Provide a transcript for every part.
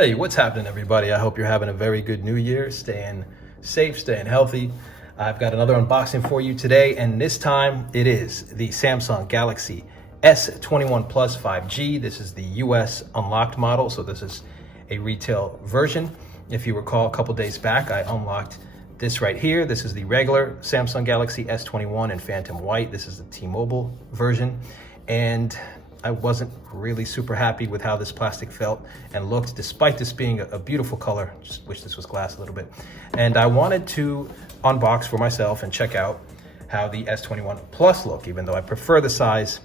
Hey, what's happening, everybody? I hope you're having a very good new year, staying safe, staying healthy. I've got another unboxing for you today, and this time it is the Samsung Galaxy S21 Plus 5G. This is the US unlocked model, so this is a retail version. If you recall, a couple days back, I unlocked this right here. This is the regular Samsung Galaxy S21 in Phantom White. This is the T-Mobile version, and I wasn't really super happy with how this plastic felt and looked, despite this being a beautiful color. Just wish this was glass a little bit. And I wanted to unbox for myself and check out how the S21 Plus look, even though I prefer the size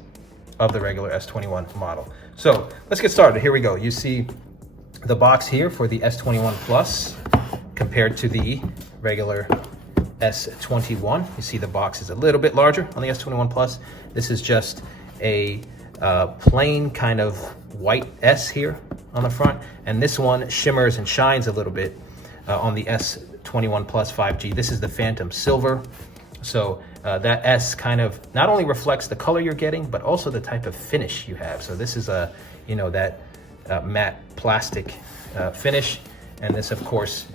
of the regular S21 model. So let's get started. Here we go. You see the box here for the S21 Plus compared to the regular S21. You see the box is a little bit larger on the S21 Plus. This is just a plain kind of white S here on the front, and this one shimmers and shines a little bit on the S21 Plus 5G. This is the Phantom Silver, so that S kind of not only reflects the color you're getting, but also the type of finish you have. So this is that matte plastic finish, and this, of course,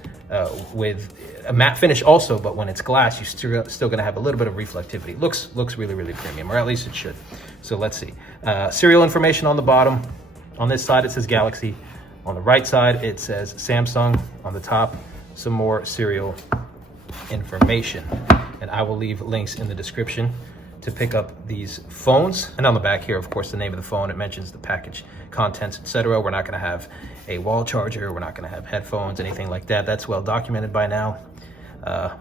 with a matte finish also, but when it's glass, you're still gonna have a little bit of reflectivity. Looks really, really premium, or at least it should. So let's see. Serial information on the bottom. On this side, it says Galaxy. On the right side, it says Samsung. On the top, some more serial information. And I will leave links in the description to pick up these phones. And on the back here, of course, the name of the phone. It mentions the package, contents, etc. We're not gonna have a wall charger. We're not gonna have headphones, anything like that. That's well documented by now,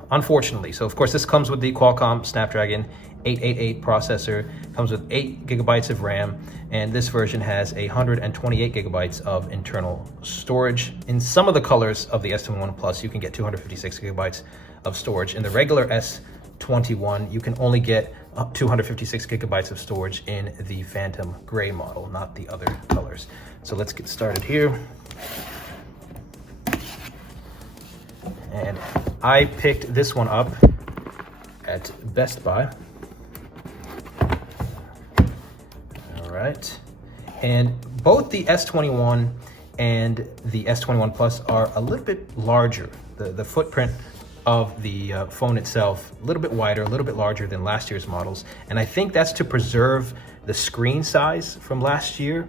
unfortunately. So of course, this comes with the Qualcomm Snapdragon 888 processor, comes with 8 gigabytes of RAM, and this version has 128 gigabytes of internal storage. In some of the colors of the S21 Plus, you can get 256 gigabytes of storage. In the regular S21, you can only get up 256 gigabytes of storage in the Phantom Gray model, not the other colors. So let's get started here. And I picked this one up at Best Buy. All right. And both the S21 and the S21 Plus are a little bit larger. The footprint of the phone itself, a little bit wider, a little bit larger than last year's models. And I think that's to preserve the screen size from last year,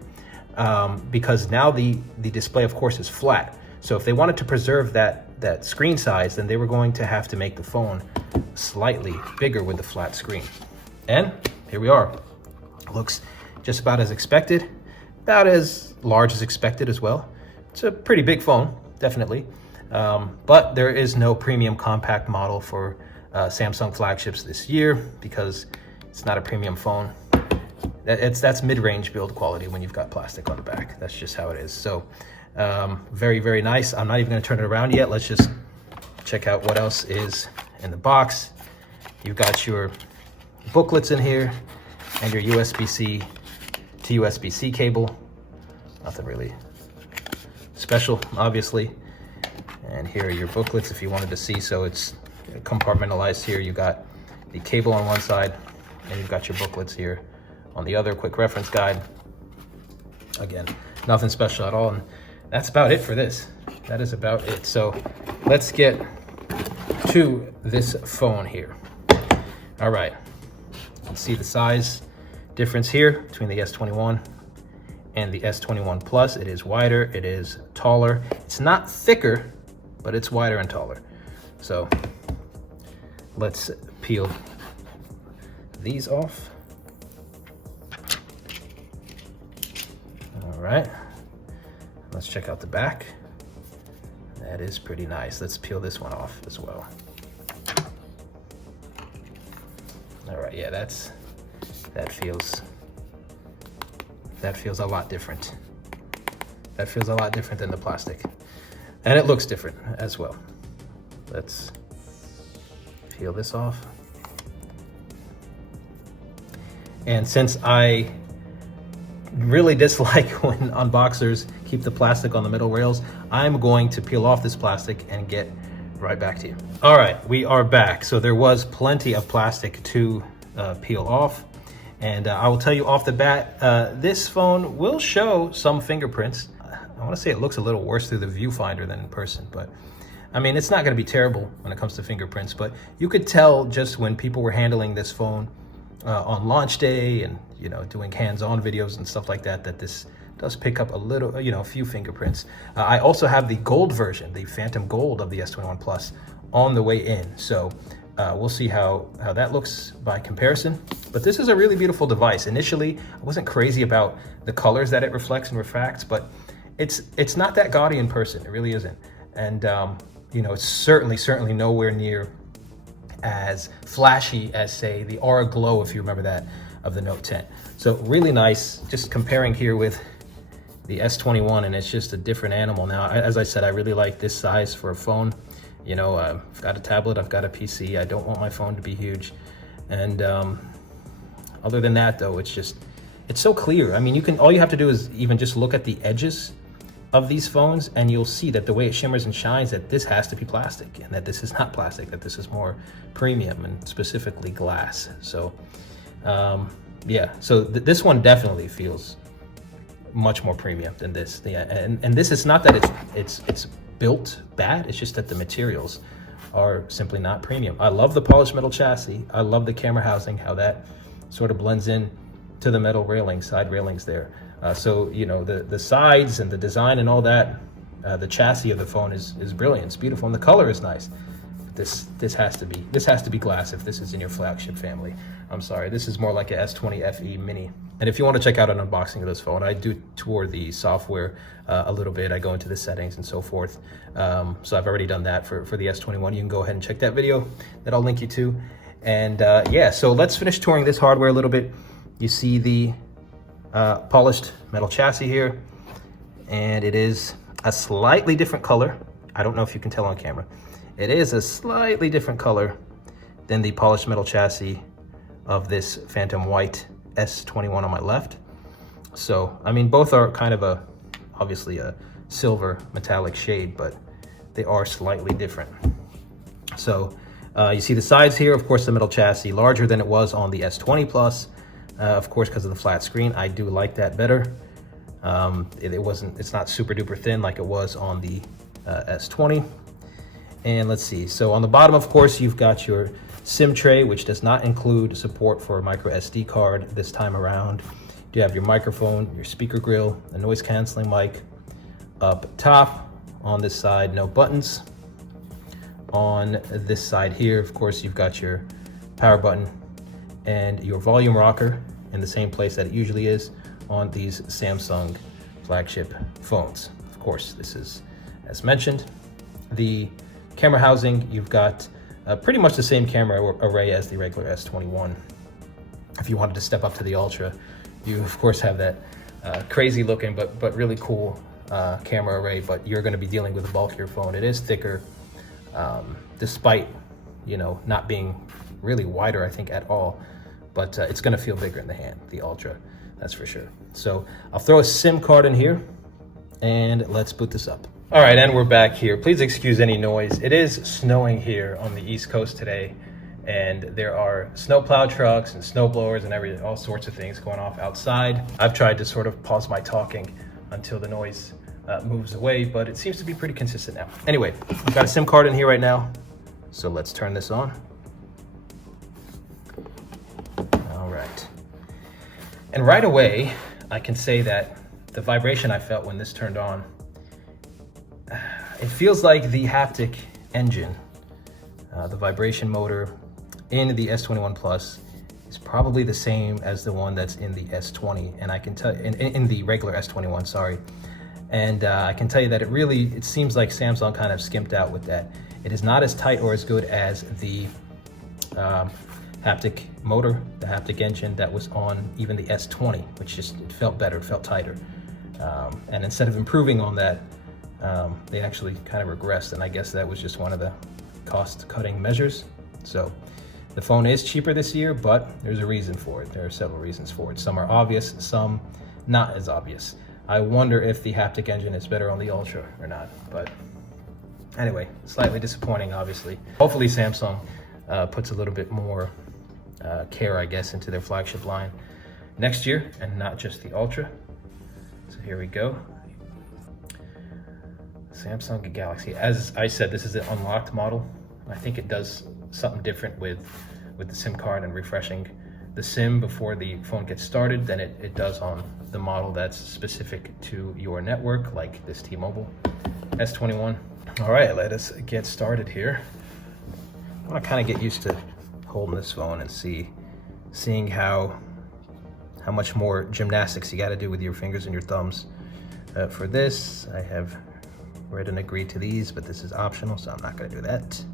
because now the display, of course, is flat. So if they wanted to preserve that screen size, then they were going to have to make the phone slightly bigger with the flat screen. And here we are. Looks just about as expected, about as large as expected as well. It's a pretty big phone, definitely. But there is no premium compact model for Samsung flagships this year because it's not a premium phone. That's mid-range build quality when you've got plastic on the back. That's just how it is. So very, very nice. I'm not even going to turn it around yet. Let's just check out what else is in the box. You've got your booklets in here and your USB-C to USB-C cable. Nothing really special, obviously. And here are your booklets if you wanted to see. So it's compartmentalized here. You got the cable on one side, and you've got your booklets here on the other. Quick reference guide. Again, nothing special at all. And that's about it for this. That is about it. So let's get to this phone here. All right. You can see the size difference here between the S21 and the S21 Plus. It is wider, it is taller. It's not thicker, but it's wider and taller. So let's peel these off. All right, let's check out the back. That is pretty nice. Let's peel this one off as well. All right, yeah, that feels a lot different. That feels a lot different than the plastic. And it looks different as well. Let's peel this off. And since I really dislike when unboxers keep the plastic on the middle rails, I'm going to peel off this plastic and get right back to you. All right, we are back. So there was plenty of plastic to peel off. And I will tell you off the bat, this phone will show some fingerprints. I want to say it looks a little worse through the viewfinder than in person, but I mean, it's not going to be terrible when it comes to fingerprints, but you could tell just when people were handling this phone on launch day and, you know, doing hands-on videos and stuff like that, that this does pick up a little, you know, a few fingerprints. I also have the gold version, the Phantom Gold of the S21 Plus on the way in. So we'll see how that looks by comparison. But this is a really beautiful device. Initially, I wasn't crazy about the colors that it reflects and refracts, but it's not that gaudy in person. It really isn't. And, you know, it's certainly nowhere near as flashy as, say, the Aura Glow, if you remember that, of the Note 10. So really nice, just comparing here with the S21, and it's just a different animal. Now, as I said, I really like this size for a phone. You know, I've got a tablet, I've got a PC. I don't want my phone to be huge. And other than that, though, it's so clear. I mean, all you have to do is even just look at the edges of these phones, and you'll see that the way it shimmers and shines, that this has to be plastic, and that this is not plastic, that this is more premium and specifically glass. So yeah, so this one definitely feels much more premium than this. Yeah, and this is not that it's built bad, it's just that the materials are simply not premium. I love the polished metal chassis. I love the camera housing, how that sort of blends in to the metal railings, side railings there. So, you know, the sides and the design and all that, the chassis of the phone is brilliant. It's beautiful, and the color is nice. This has to be glass if this is in your flagship family. I'm sorry, this is more like a S20 FE Mini. And if you want to check out an unboxing of this phone, I do tour the software a little bit. I go into the settings and so forth. So I've already done that for the S21. You can go ahead and check that video that I'll link you to. And yeah, so let's finish touring this hardware a little bit. You see the polished metal chassis here, and it is a slightly different color. I don't know if you can tell on camera. It is a slightly different color than the polished metal chassis of this Phantom White S21 on my left. So, I mean, both are kind of obviously a silver metallic shade, but they are slightly different. So you see the sides here, of course, the metal chassis larger than it was on the S20 Plus. Of course, because of the flat screen, I do like that better. It's not super duper thin like it was on the S20. And let's see, so on the bottom, of course, you've got your SIM tray, which does not include support for a micro SD card this time around. You have your microphone, your speaker grill, a noise canceling mic. Up top on this side, no buttons. On this side here, of course, you've got your power button and your volume rocker in the same place that it usually is on these Samsung flagship phones. Of course, this is, as mentioned, the camera housing. You've got pretty much the same camera array as the regular S21. If you wanted to step up to the Ultra, you of course have that crazy looking but really cool camera array, but you're going to be dealing with a bulkier phone. It is thicker, despite, you know, not being really wider, I think, at all. But it's going to feel bigger in the hand, the Ultra, that's for sure. So I'll throw a SIM card in here, and let's boot this up. All right, and we're back here. Please excuse any noise. It is snowing here on the East Coast today, and there are snowplow trucks and snow blowers and all sorts of things going off outside. I've tried to sort of pause my talking until the noise moves away, but it seems to be pretty consistent now. Anyway, I've got a SIM card in here right now, so let's turn this on. All right. And right away, I can say that the vibration I felt when this turned on, it feels like the Haptic Engine, the vibration motor in the S21 Plus is probably the same as the one that's in the S20, and I can tell in the regular S21, sorry. And I can tell you that it seems like Samsung kind of skimped out with that. It is not as tight or as good as the haptic motor, the Haptic Engine that was on even the S20, which just, it felt better, it felt tighter. And instead of improving on that, they actually kind of regressed, and I guess that was just one of the cost-cutting measures. So the phone is cheaper this year, but there's a reason for it. There are several reasons for it. Some are obvious, some not as obvious. I wonder if the Haptic Engine is better on the Ultra or not, but anyway, slightly disappointing, obviously. Hopefully Samsung puts a little bit more care, I guess, into their flagship line next year, and not just the Ultra. So here we go. Samsung Galaxy. As I said, this is an unlocked model. I think it does something different with the SIM card and refreshing the SIM before the phone gets started than it does on the model that's specific to your network, like this T-Mobile S21. All right, let us get started here. I want to kind of get used to holding this phone and seeing how much more gymnastics you got to do with your fingers and your thumbs. For this, I have read and agreed to these, but this is optional, so I'm not going to do that.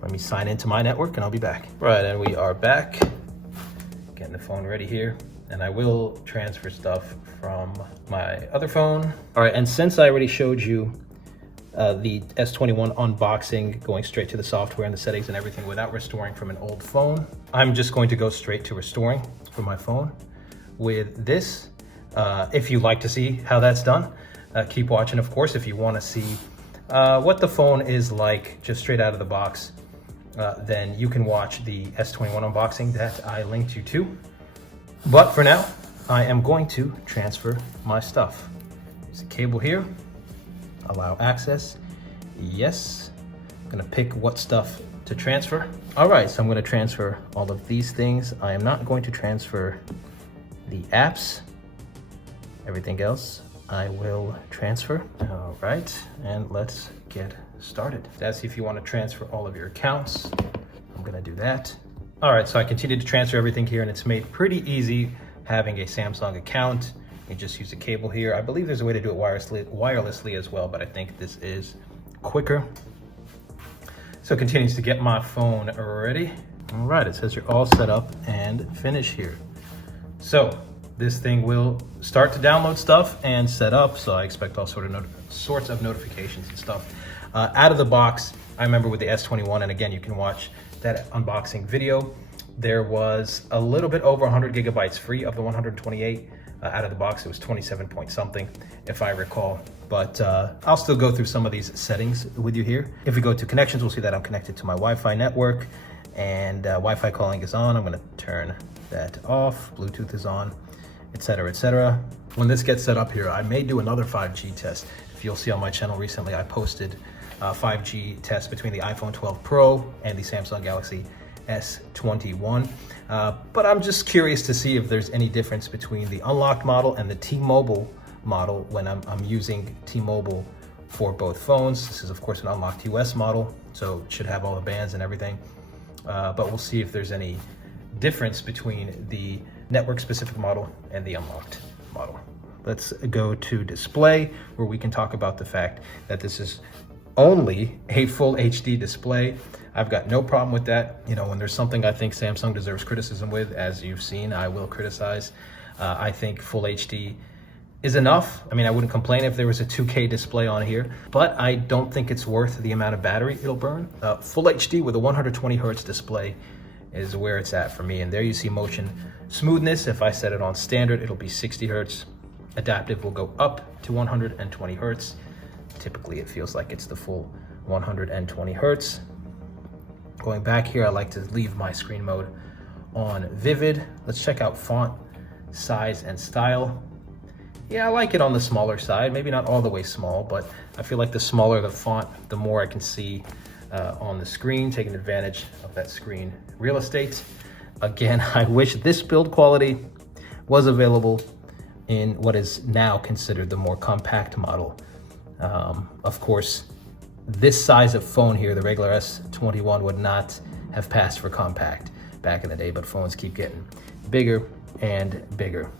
Let me sign into my network and I'll be back. Right, and we are back. Getting the phone ready here. And I will transfer stuff from my other phone. All right, and since I already showed you the S21 unboxing, going straight to the software and the settings and everything without restoring from an old phone, I'm just going to go straight to restoring from my phone with this. If you'd like to see how that's done, keep watching, of course. If you want to see what the phone is like just straight out of the box, then you can watch the S21 unboxing that I linked you to. But for now, I am going to transfer my stuff. There's a cable here. Allow access. Yes. I'm gonna pick what stuff to transfer. All right, so I'm gonna transfer all of these things. I am not going to transfer the apps. Everything else I will transfer. All right, and let's get started. That's if you want to transfer all of your accounts. I'm gonna do that. All right, so I continue to transfer everything here, and it's made pretty easy having a Samsung account. You just use a cable here. I believe there's a way to do it wirelessly as well, but I think this is quicker. So it continues to get my phone ready. All right, it says you're all set up and finished here. So this thing will start to download stuff and set up. So I expect all sorts of notifications and stuff. Out of the box, I remember with the S21, and again, you can watch that unboxing video, there was a little bit over 100 gigabytes free of the 128. Out of the box, it was 27 point something, if I recall. But I'll still go through some of these settings with you here. If we go to connections, we'll see that I'm connected to my Wi-Fi network, and Wi-Fi calling is on. I'm gonna turn that off. Bluetooth is on, etc., etc. When this gets set up here, I may do another 5G test. If you'll see on my channel recently, I posted 5G tests between the iPhone 12 Pro and the Samsung Galaxy S21. But I'm just curious to see if there's any difference between the unlocked model and the T-Mobile model when I'm using T-Mobile for both phones. This is, of course, an unlocked US model, so it should have all the bands and everything. But we'll see if there's any difference between the network-specific model and the unlocked model. Let's go to display, where we can talk about the fact that this is only a full HD display. I've got no problem with that. You know, when there's something I think Samsung deserves criticism with, as you've seen, I will criticize. I think full HD is enough. I mean, I wouldn't complain if there was a 2K display on here, but I don't think it's worth the amount of battery it'll burn. Full HD with a 120 hertz display is where it's at for me. And there you see motion smoothness. If I set it on standard, it'll be 60 hertz. Adaptive will go up to 120 hertz. Typically, it feels like it's the full 120 hertz. Going back here, I like to leave my screen mode on vivid. Let's check out font size and style. Yeah, I like it on the smaller side, maybe not all the way small, but I feel like the smaller the font, the more I can see on the screen, taking advantage of that screen real estate. Again, I wish this build quality was available in what is now considered the more compact model. Of course, this size of phone here, the regular S21, would not have passed for compact back in the day, but phones keep getting bigger and bigger.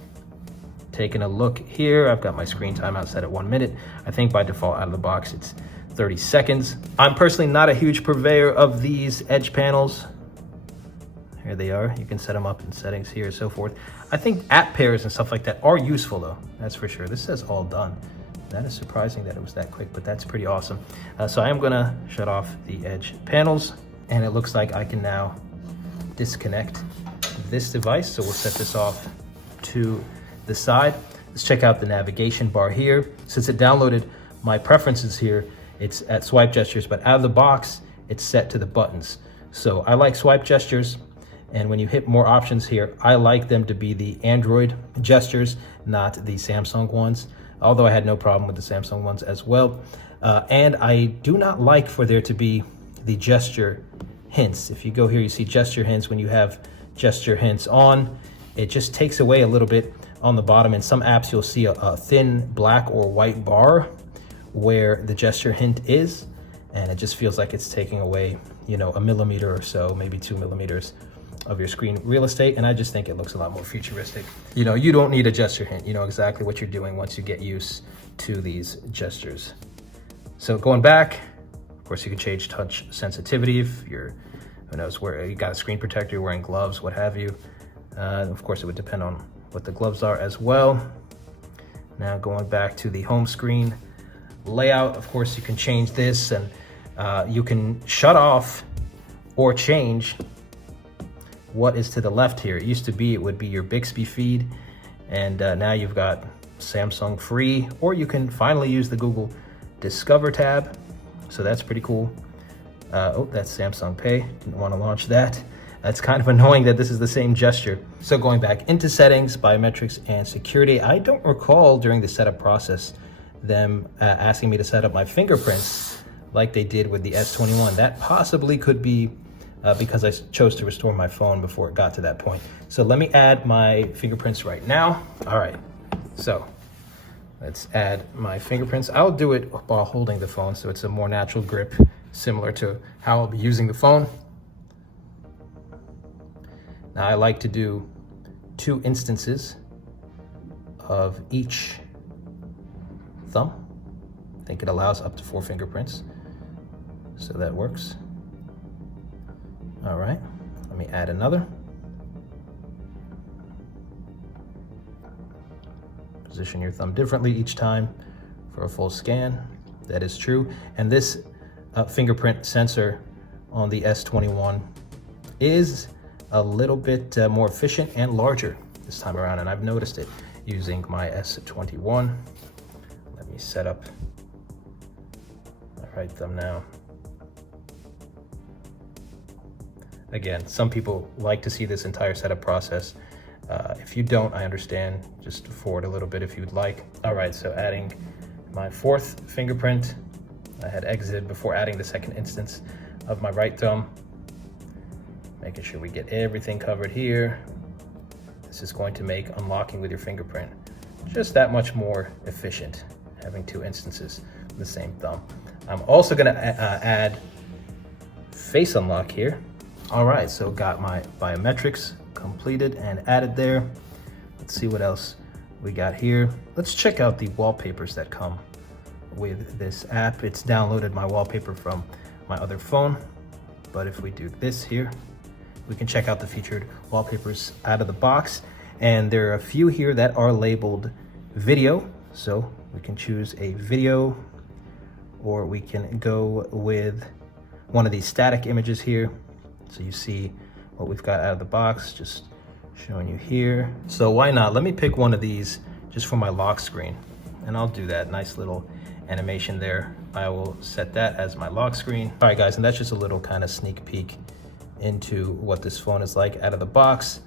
Taking a look here, I've got my screen timeout set at 1 minute. I think by default out of the box, it's 30 seconds. I'm personally not a huge purveyor of these edge panels. Here they are. You can set them up in settings here and so forth. I think app pairs and stuff like that are useful though, that's for sure. This says all done. That is surprising that it was that quick, but that's pretty awesome. So I am gonna shut off the edge panels, and it looks like I can now disconnect this device. So we'll set this off to the side. Let's check out the navigation bar here. Since it downloaded my preferences here, it's at swipe gestures, but out of the box, it's set to the buttons. So I like swipe gestures. And when you hit more options here, I like them to be the Android gestures, not the Samsung ones, although I had no problem with the Samsung ones as well. And I do not like for there to be the gesture hints. If you go here, you see gesture hints. When you have gesture hints on, it just takes away a little bit on the bottom. In some apps, you'll see a thin black or white bar where the gesture hint is, and it just feels like it's taking away, you know, a millimeter or so, maybe 2 millimeters of your screen real estate. And I just think it looks a lot more futuristic. You know, you don't need a gesture hint. You know exactly what you're doing once you get used to these gestures. So going back, of course, you can change touch sensitivity if you're, who knows, where you got a screen protector, you're wearing gloves, what have you. Of course, it would depend on what the gloves are as well. Now going back to the home screen layout, of course, you can change this, and you can shut off or change what is to the left here. It used to be, it would be your Bixby feed, and now you've got Samsung Free, or you can finally use the Google Discover tab. So that's pretty cool. Oh, that's Samsung Pay. Didn't want to launch that. That's kind of annoying that this is the same gesture. So going back into settings, biometrics, and security, I don't recall during the setup process them asking me to set up my fingerprints like they did with the S21. That possibly could be because I chose to restore my phone before it got to that point. So let me add my fingerprints right now. All right, so let's add my fingerprints. I'll do it while holding the phone, so it's a more natural grip, similar to how I'll be using the phone. Now I like to do 2 instances of each thumb. I think it allows up to 4 fingerprints, so that works. All right, let me add another. Position your thumb differently each time for a full scan. That is true. And this fingerprint sensor on the S21 is a little bit more efficient and larger this time around, and I've noticed it using my S21. Let me set up my right thumb now. Again, some people like to see this entire setup process. If you don't, I understand. Just forward a little bit if you'd like. All right, so adding my 4th fingerprint. I had exited before adding the 2nd instance of my right thumb. Making sure we get everything covered here. This is going to make unlocking with your fingerprint just that much more efficient, having 2 instances of the same thumb. I'm also gonna add face unlock here. All right, so got my biometrics completed and added there. Let's see what else we got here. Let's check out the wallpapers that come with this app. It's downloaded my wallpaper from my other phone, but if we do this here, we can check out the featured wallpapers out of the box. And there are a few here that are labeled video. So we can choose a video, or we can go with one of these static images here. So you see what we've got out of the box, just showing you here. So why not? Let me pick one of these just for my lock screen, and I'll do that. Nice little animation there. I will set that as my lock screen. All right, guys, and that's just a little kind of sneak peek into what this phone is like out of the box.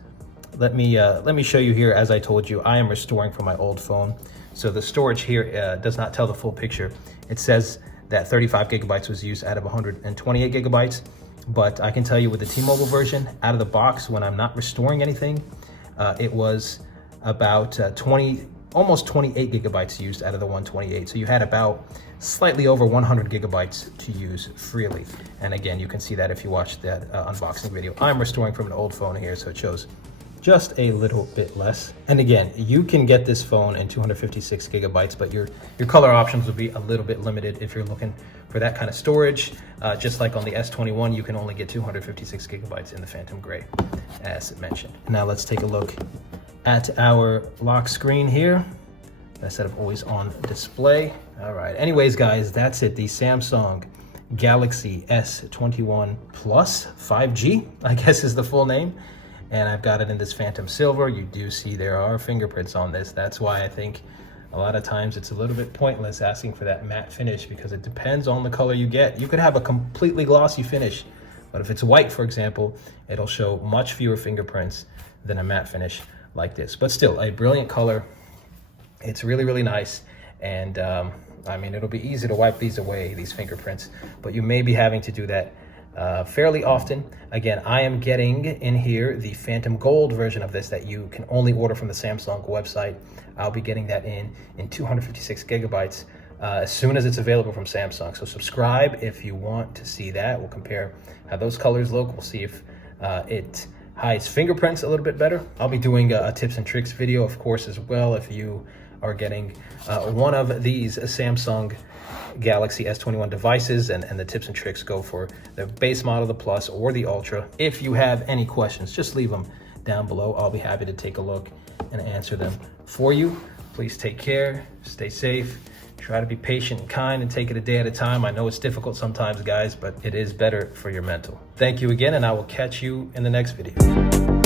Let me show you here. As I told you, I am restoring from my old phone, so the storage here does not tell the full picture. It says that 35 gigabytes was used out of 128 gigabytes, but I can tell you with the T-Mobile version, out of the box, when I'm not restoring anything, it was about almost 28 gigabytes used out of the 128. So you had about slightly over 100 gigabytes to use freely. And again, you can see that if you watch that unboxing video. I'm restoring from an old phone here, so it shows just a little bit less. And again, you can get this phone in 256 gigabytes, but your color options will be a little bit limited if you're looking for that kind of storage. Just like on the S21, you can only get 256 gigabytes in the Phantom Gray, as mentioned. Now let's take a look at our lock screen here. I set up always on display. All right, anyways, guys, that's it. The Samsung Galaxy S21 Plus 5G, I guess is the full name. And I've got it in this Phantom Silver. You do see there are fingerprints on this. That's why I think a lot of times it's a little bit pointless asking for that matte finish, because it depends on the color you get. You could have a completely glossy finish But if it's white, for example, it'll show much fewer fingerprints than a matte finish like this. But still, a brilliant color. It's really, really nice. And I mean, it'll be easy to wipe these away, these fingerprints, but you may be having to do that fairly often. Again, I am getting in here the Phantom Gold version of this that you can only order from the Samsung website. I'll be getting that in 256 gigabytes as soon as it's available from Samsung. So subscribe if you want to see that. We'll compare how those colors look. We'll see if it hides fingerprints a little bit better. I'll be doing a tips and tricks video, of course, as well, if you are getting one of these Samsung Galaxy S21 devices, and the tips and tricks go for the base model, the Plus, or the Ultra. If you have any questions, just leave them down below. I'll be happy to take a look and answer them for you. Please take care, stay safe, try to be patient and kind, and take it a day at a time. I know it's difficult sometimes, guys, but it is better for your mental. Thank you again, and I will catch you in the next video.